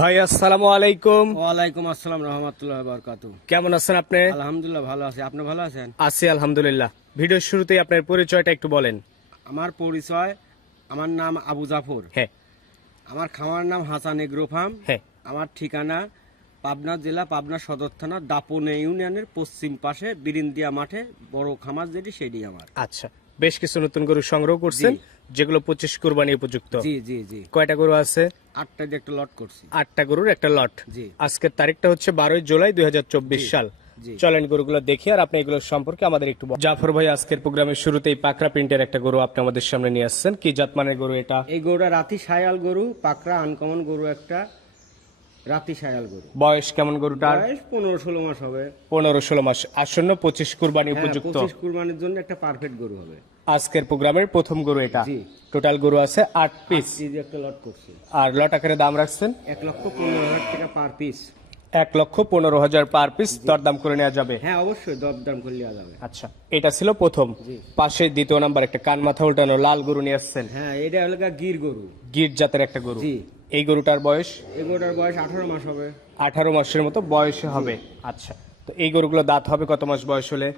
ভাই আসসালামু আলাইকুম। ওয়ালাইকুম আসসালাম রহমতুল্লাহ বরকাত কেমন আছেন আপনি? আলহামদুলিল্লাহ ভালো আছি। আপনি ভালো আছেন? আছি আলহামদুলিল্লাহ। ভিডিওর শুরুতেই আপনার পরিচয়টা একটু বলেন। আমার পরিচয় আমার নাম আবু জাফর। হ্যাঁ। আমার খামার নাম হাসান এগ্রো ফার্ম। হ্যাঁ। আমার ঠিকানা পাবনা জেলা পাবনা সদর থানা দাপনে ইউনিয়নের পশ্চিম পাশে বিরিন্দিয়া মাঠে বড় খামার যেটি সেটি আমার। আচ্ছা বেশ কিছু নতুন গরু সংগ্রহ করছেন। যেগুলো পঁচিশ কুরবানি উপযুক্ত। জি জি জি। কয়টা গরু আছে? আটটা একটা লট করছি। আটটা গরুর একটা লট জি। আজকের তারিখটা হচ্ছে বারোই জুলাই দুই সাল। চলেন গরুগুলো দেখি আর আপনি এগুলোর সম্পর্কে আমাদের একটু জাফর ভাই আজকের প্রোগ্রামের শুরুতেই পাকড়া প্রিন্টের একটা গরু আপনি আমাদের সামনে নিয়ে আসছেন। কি জাতমানের গরু এটা? এই গরুটা রাতি সায়াল গরু পাকড়া আনকমন গরু একটা রাতি সায়াল গরু। বয়স কেমন গরুটার? বয়স পনেরো ষোলো মাস হবে। পনেরো ষোলো মাস। আসন্ন পঁচিশ কুরবানি হ্যাঁ, উপযুক্ত। পঁচিশ কুরবানির জন্য একটা পারফেক্ট গরু হবে। আজকের প্রোগ্রামের প্রথম গরু এটা। টোটাল গরু আছে আট পিস একটা লট করছি। আর লট আকারে দাম রাখছেন? এক লক্ষ পনেরো হাজার টাকা পার পিস এক লক্ষ পনেরো হাজার পার পিস দরদাম করে নেওয়া যাবে। হ্যাঁ অবশ্যই দরদাম করে নেওয়া যাবে। আচ্ছা এটা ছিল প্রথম। পাশে দ্বিতীয় নাম্বার একটা কান মাথা উল্টানো লাল গরু নিয়ে আসছেন। হ্যাঁ এটা হলো গির গরু। গির জাতের একটা গরু। এই গরুটার বয়স? এই গরুটার বয়স আঠারো মাস হবে। আঠারো মাসের মতো বয়সে হবে। আচ্ছা তো এই গরুগুলো দাঁত হবে কত মাস বয়স হলে?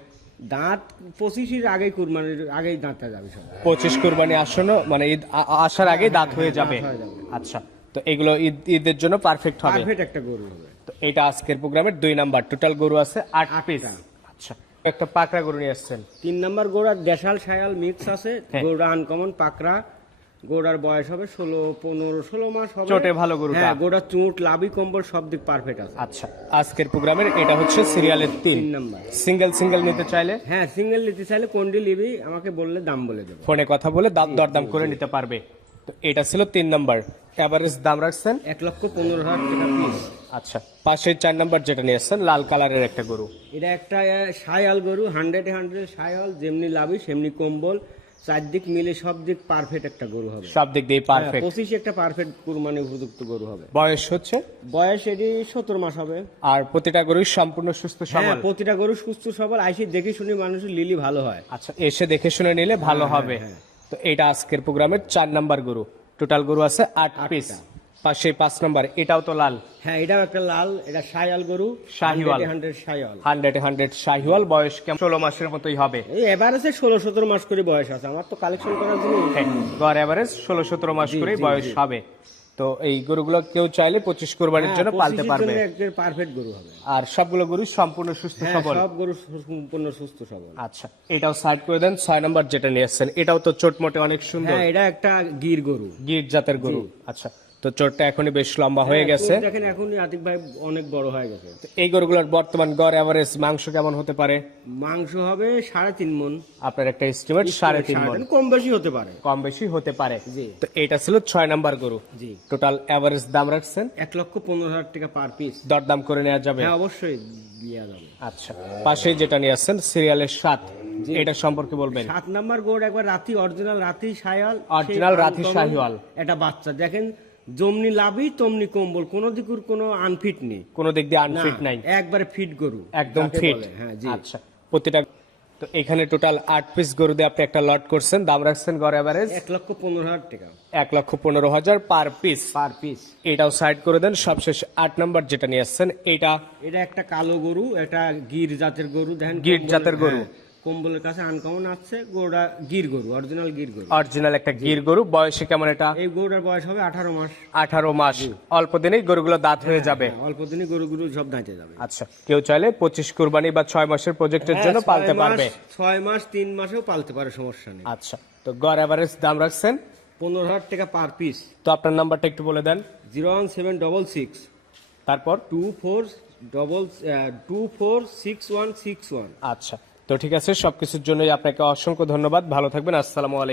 দাঁত পঁচিশের আগে কুরবানির আগেই দাঁতটা যাবে সব। পঁচিশ কুরবানি আসন্ন মানে ঈদ আ- আসার আগে দাঁত হয়ে যাবে। হয়ে যাবে। আচ্ছা তো এগুলো ঈদ ঈদের জন্য পারফেক্ট হবে। পারফেক্ট একটা গরু হবে। তো এটা আজকের প্রোগ্রামের দুই নাম্বার টোটাল গরু আছে আট আটটা। পিস আচ্ছা একটা পাকড়া গরু নিয়ে আসছেন। তিন নাম্বার গোড়া দেশাল সায়াল মিক্স আছে। হ্যাঁ। গোড়া আনকমন পাকড়া। গোড়ার বয়স হবে ষোলো পনেরো ষোলো মাস হবে। চোটে ভালো গরু হ্যাঁ গোড়া চুট লাভি কম্বল সব দিক পারফেক্ট আছে। আচ্ছা আজকের প্রোগ্রামের এটা হচ্ছে সিরিয়ালের তিন। নাম্বার। সিঙ্গেল সিঙ্গেল নিতে চাইলে? হ্যাঁ সিঙ্গেল নিতে চাইলে কোনটি নিবি আমাকে বললে দাম বলে দেবো। ফোনে কথা বলে দাম দরদাম করে নিতে পারবে। তো এটা ছিল তিন নাম্বার। এভারেজ দাম রাখছেন? এক লক্ষ পনেরো হাজার টাকা পিস আচ্ছা পাশে চার নাম্বার যেটা নিয়ে আসছেন লাল কালারের একটা গরু। এটা একটা সায়াল গরু হান্ড্রেড হান্ড্রেড সায়াল যেমনি লাভি সেমনি কম্বল। মিলে সব দিক পারফেক্ট একটা গরু হবে। সব দিক দিয়ে পারফেক্ট পঁচিশ একটা পারফেক্ট কুরবানি উপযুক্ত গরু হবে। বয়স হচ্ছে? বয়স এটি সতেরো মাস হবে। আর প্রতিটা গরু সম্পূর্ণ সুস্থ হ্যাঁ সবল? প্রতিটা গরু সুস্থ সবল। আইসি দেখে শুনে মানুষের লিলি ভালো হয়। আচ্ছা এসে দেখে শুনে নিলে ভালো হবে। তো এটা আজকের প্রোগ্রামের চার নাম্বার গরু। টোটাল গরু আছে আট পিস পাশে পাঁচ নাম্বার এটাও তো লাল। হ্যাঁ এটাও একটা লাল এটা সায়াল গরু। শাহিওয়াল। হান্ড্রেড সায়াল হান্ড্রেড হান্ড্রেড শাহিওয়াল বয়স কেমন? ষোলো মাসের মতোই হবে। এই এভারেজে ষোলো সতেরো মাস করে বয়স আছে। আমার তো কালেকশন করার জন্য হ্যাঁ, গড় এভারেজ ষোলো সতেরো মাস করে বয়স হবে। তো এই গরুগুলো কেউ চাইলে পঁচিশ কোরবানির জন্য পালতে পারবে। পারফেক্ট গরু হবে। আর সবগুলো গরু সম্পূর্ণ সুস্থ হ্যাঁ সবল? সব গরু সম্পূর্ণ সুস্থ সবল। আচ্ছা এটাও সাইড করে দেন। ছয় নম্বর যেটা নিয়ে আসছেন এটাও তো চোট মোটে অনেক সুন্দর। হ্যাঁ এটা একটা গির গরু। গির জাতের গরু। আচ্ছা তো চোটটা এখনই বেশ লম্বা হয়ে গেছে। দেখেন এখন আতিক ভাই অনেক বড় হয়ে গেছে। তো এই গরুগুলোর বর্তমান গড় এভারেজ মাংস কেমন হতে পারে? মাংস হবে সাড়ে তিন মন আপনার একটা এস্টিমেট সাড়ে তিন। সাড়ে- কম বেশি হতে পারে। কম বেশি হতে পারে। জি। তো এটা ছিল ছয় নাম্বার গরু। জি। টোটাল এভারেজ দাম রাখছেন? এক লক্ষ পনেরো হাজার টাকা পার পিস দরদাম করে নেওয়া যাবে? হ্যাঁ অবশ্যই দেওয়া যাবে। আচ্ছা পাশে যেটা নিয়ে আসছেন সিরিয়ালের সাত এটা সম্পর্কে বলবেন? সাত নাম্বার গোড় একবার রাতি অরিজিনাল রাতি সায়াল সেই রাতি শাহিওয়াল। একটা বাচ্চা। দেখেন জমনি লাভই তমনি কম্বল। কোনো দিকুর কোনো আনফিট নেই। কোনো দিক দিয়ে আনফিট নাই। একবারে ফিট গরু। একদম ফিট হ্যাঁ জি। আচ্ছা প্রতিটা তো এখানে টোটাল আট পিস গরু দিয়ে আপনি একটা লট করছেন। দাম রাখছেন গড় এভারেজ এক লক্ষ পনেরো হাজার টাকা। এক লক্ষ পনেরো হাজার পার পিস পার পিস এটাও সাইড করে দেন। সবশেষ আট নাম্বার যেটা নিয়ে আসছেন এটা এটা একটা কালো গরু এটা গির জাতের গরু দেখেন গির জাতের গরু। হ্যাঁ, কম্বলের কাছে আনকমন আছে গরুটা গির গরু অরিজিনাল গির গরু। অরিজিনাল একটা গির গরু বয়সে কেমন এটা? এই গরুটার বয়স হবে আঠারো মাস। আঠারো মাস। অল্প দিনেই গরুগুলো দাঁত হয়ে যাবে। হ্যাঁ, অল্প দিনে গরুগুলো সব দাঁতে যাবে। আচ্ছা কেউ চাইলে পঁচিশ কুরবানি বা ছয় মাসের প্রজেক্টের জন্য হ্যাঁ, পালতে পারবে। ছয় মাস তিন মাসেও পালতে পারে সমস্যা নেই। আচ্ছা তো গড় এভারেজ দাম রাখছেন? পনেরো হাজার টাকা পার পিস তো আপনার নাম্বারটা একটু বলে দেন। Zero one seven double six. তারপর? Two four double two four six one six one. আচ্ছা তো ঠিক আছে সবকিছুর জন্যই আপনাকে অসংখ্য ধন্যবাদ। ভালো থাকবেন আসসালামু আলাইকুম।